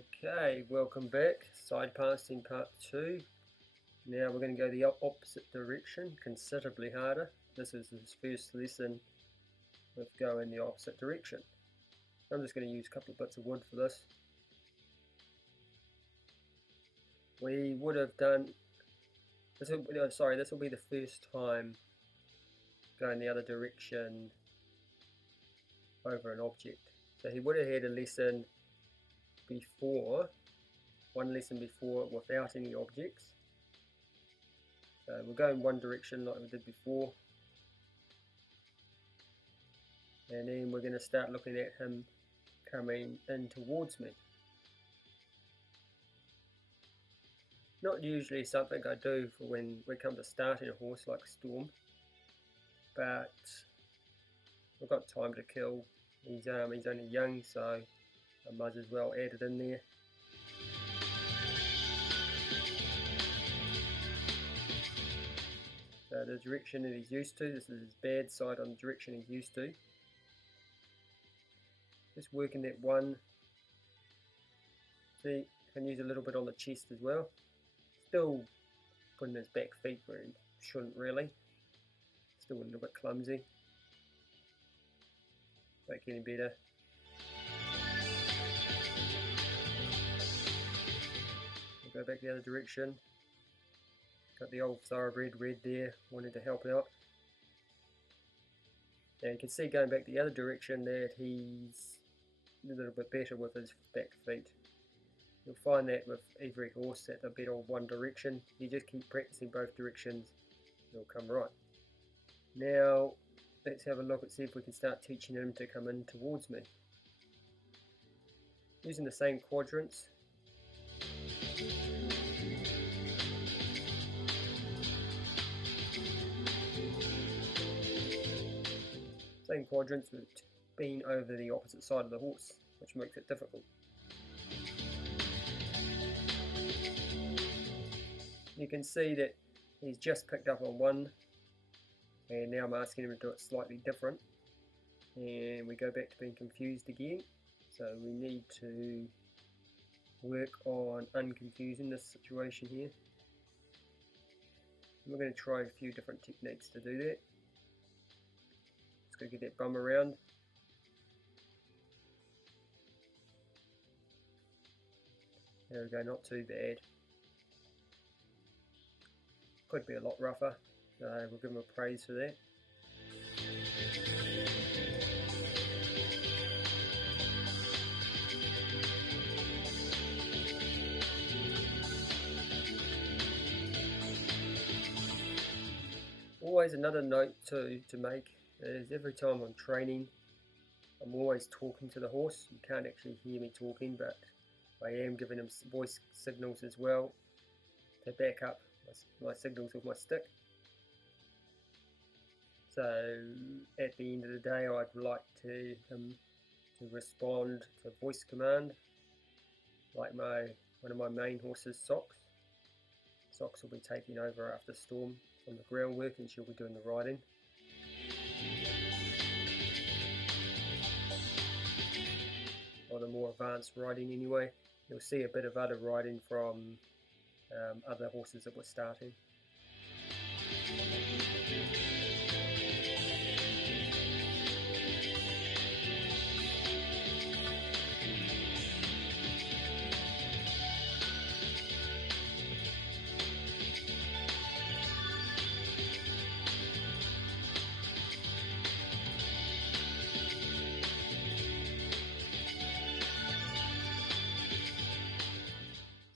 Okay, welcome back. Side passing part 2. Now we're going to go the opposite direction, considerably harder. This is his first lesson with going the opposite direction. I'm just going to use a couple of bits of wood for this. We would have done, this will be the first time going the other direction over an object. So he would have had a lesson before, one lesson before without any objects. So we'll go in one direction like we did before, and then we're going to start looking at him coming in towards me. Not usually something I do for when we come to starting a horse like Storm, but we've got time to kill. He's only young, so I might as well add it in there. So the direction that he's used to, this is his bad side on the direction he's used to. Just working that one. See, you can use a little bit on the chest as well. Still putting his back feet where he shouldn't really. Still a little bit clumsy. Won't get any better. We'll go back the other direction. Got the old thoroughbred red there, wanted to help out. And you can see going back the other direction that he's a little bit better with his back feet. You'll find that with every horse that they're better on one direction. You just keep practicing both directions, it'll come right. Now let's have a look and see if we can start teaching him to come in towards me. Using the same quadrants. Same quadrants, but being over the opposite side of the horse, which makes it difficult. You can see that he's just picked up on one, and now I'm asking him to do it slightly different, and we go back to being confused again. So we need to work on unconfusing this situation here. And we're going to try a few different techniques to do that. Just got to get that bum around. There we go, not too bad. Could be a lot rougher, so we'll give him a praise for that. Always another note to make is every time I'm training, I'm always talking to the horse. You can't actually hear me talking, but I am giving him voice signals as well to back up my signals with my stick. So at the end of the day, I'd like him to respond to voice command, like one of my main horses, Socks. Socks will be taking over after Storm on the groundwork, and she'll be doing the riding. Or the more advanced riding anyway. You'll see a bit of other riding from other horses that we're starting.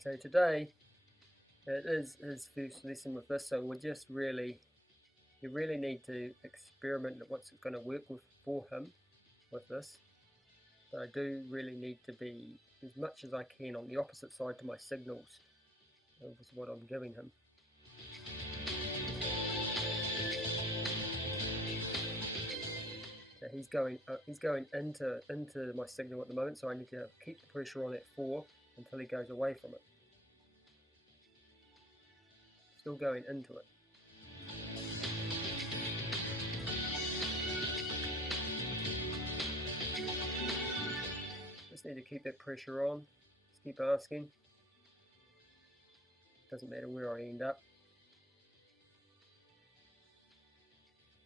So today, it is his first lesson with this, so you really need to experiment at what's going to work for him with this. But I do really need to be as much as I can on the opposite side to my signals. That was what I'm giving him. So he's going into my signal at the moment, so I need to keep the pressure on at 4 until he goes away from it. Still going into it. Just need to keep that pressure on. keep asking. Doesn't matter where I end up.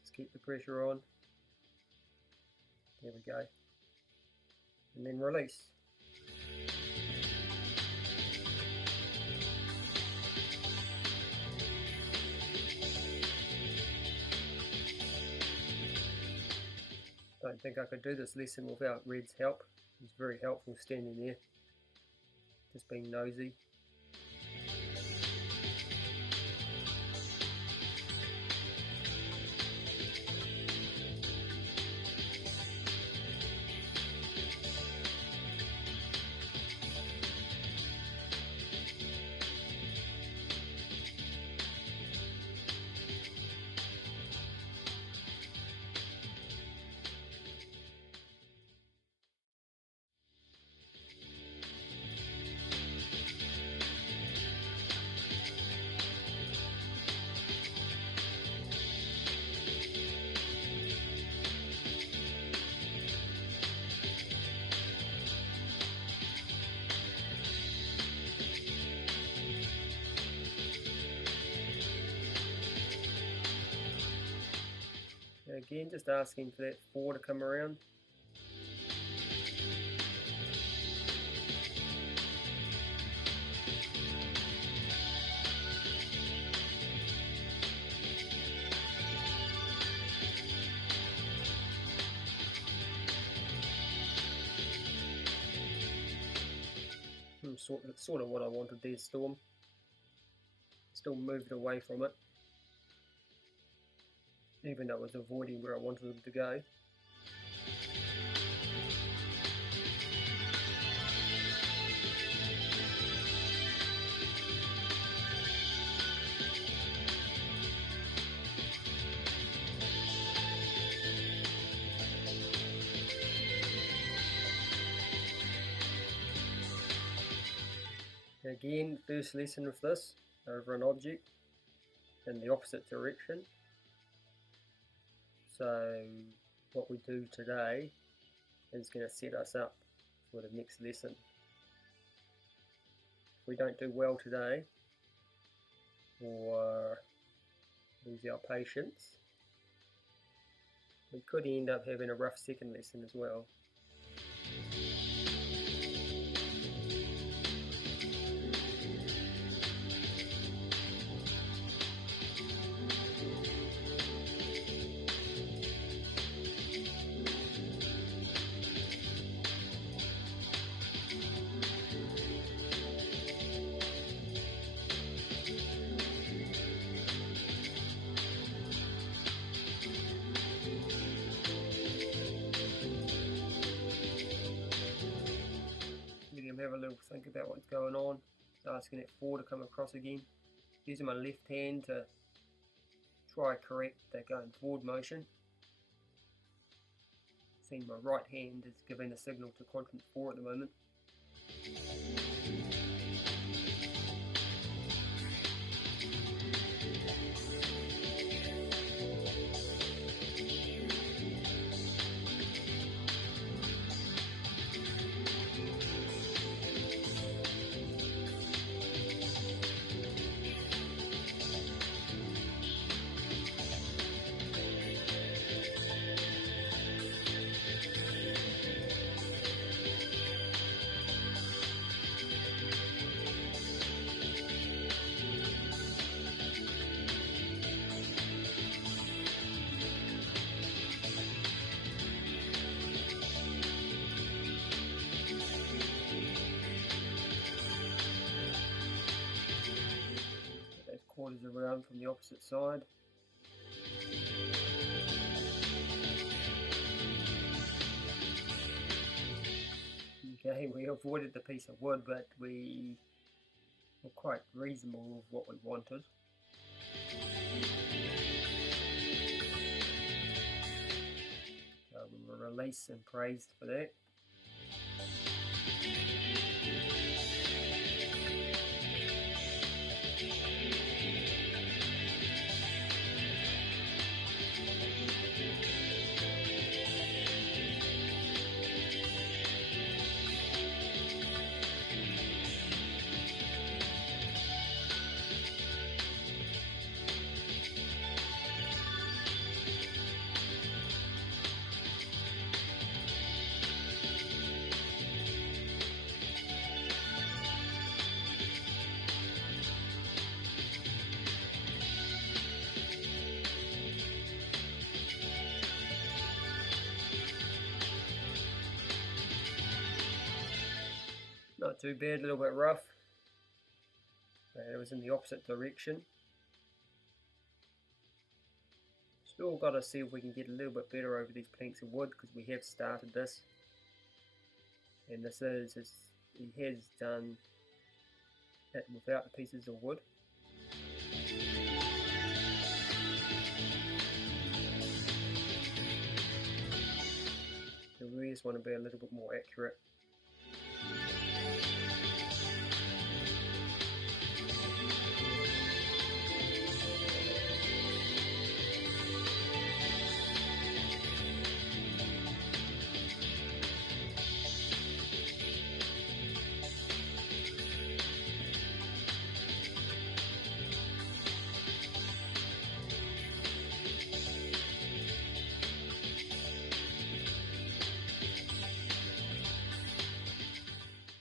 Just keep the pressure on. There we go. And then release. Don't think I could do this lesson without Red's help. He's very helpful standing there, just being nosy. And again, just asking for that 4 to come around. Sort of what I wanted there, Storm. Still moved away from it, even though it was avoiding where I wanted them to go. Again, first lesson with this, over an object in the opposite direction. So what we do today is going to set us up for the next lesson. If we don't do well today, or lose our patience, we could end up having a rough second lesson as well. Have a little think about what's going on. Asking it 4 to come across again. Using my left hand to try correct that going forward motion. Seeing my right hand is giving a signal to quadrant 4 at the moment. Quarters around from the opposite side. Okay, we avoided the piece of wood, but we were quite reasonable with what we wanted. So we were released and praised for that. Not too bad, a little bit rough. It was in the opposite direction. Still got to see if we can get a little bit better over these planks of wood, because we have started this. And this is, he has done it without the pieces of wood. So we just want to be a little bit more accurate.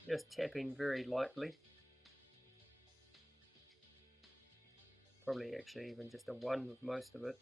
Just tapping very lightly. Probably actually even just a 1 with most of it.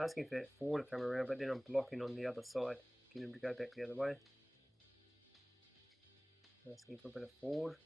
Asking for that 4 to come around, but then I'm blocking on the other side. Get him to go back the other way. Asking for a bit of forward.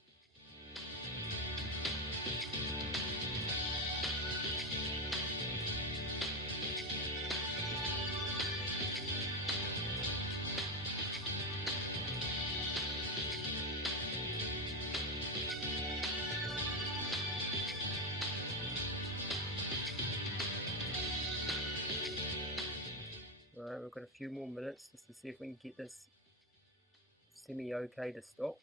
Alright, we've got a few more minutes just to see if we can get this semi-okay to stop.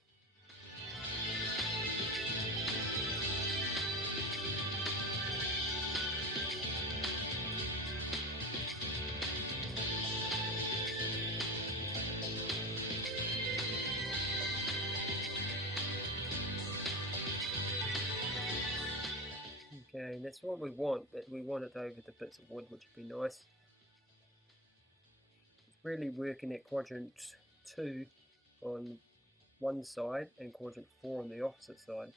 Okay, and that's what we want, but we want it over the bits of wood, which would be nice. Really working at quadrant 2 on one side and quadrant 4 on the opposite side.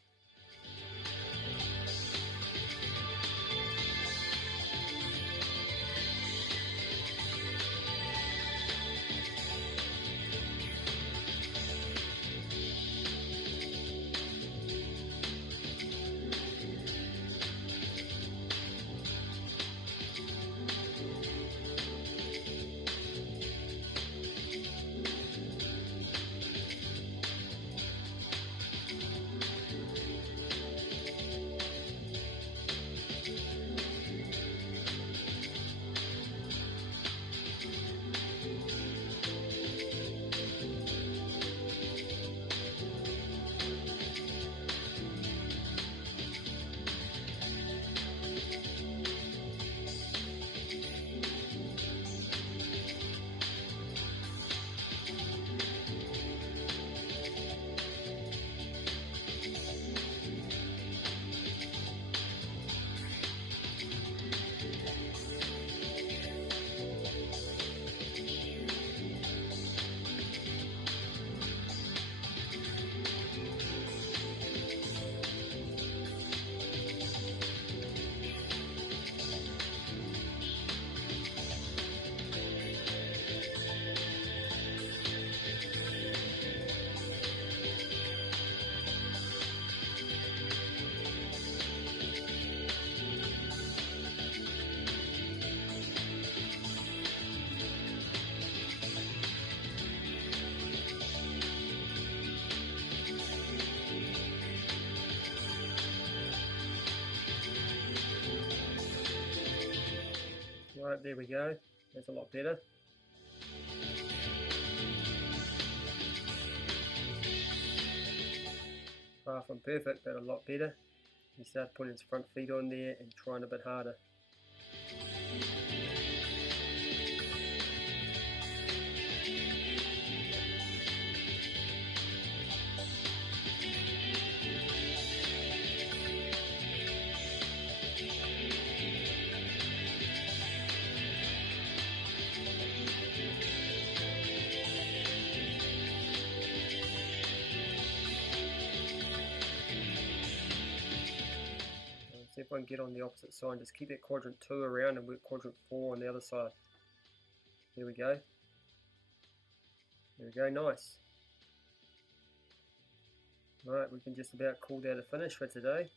Right, there we go. That's a lot better. Far from perfect, but a lot better. He starts putting his front feet on there and trying a bit harder. See if I can get on the opposite side. Just keep that quadrant 2 around and work quadrant 4 on the other side. There we go. There we go, nice. Right, we can just about call that a finish for today.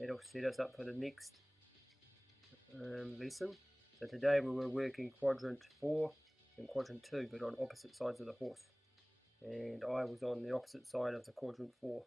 That'll set us up for the next lesson. So today we were working quadrant 4 and quadrant 2, but on opposite sides of the horse. And I was on the opposite side of the quadrant 4.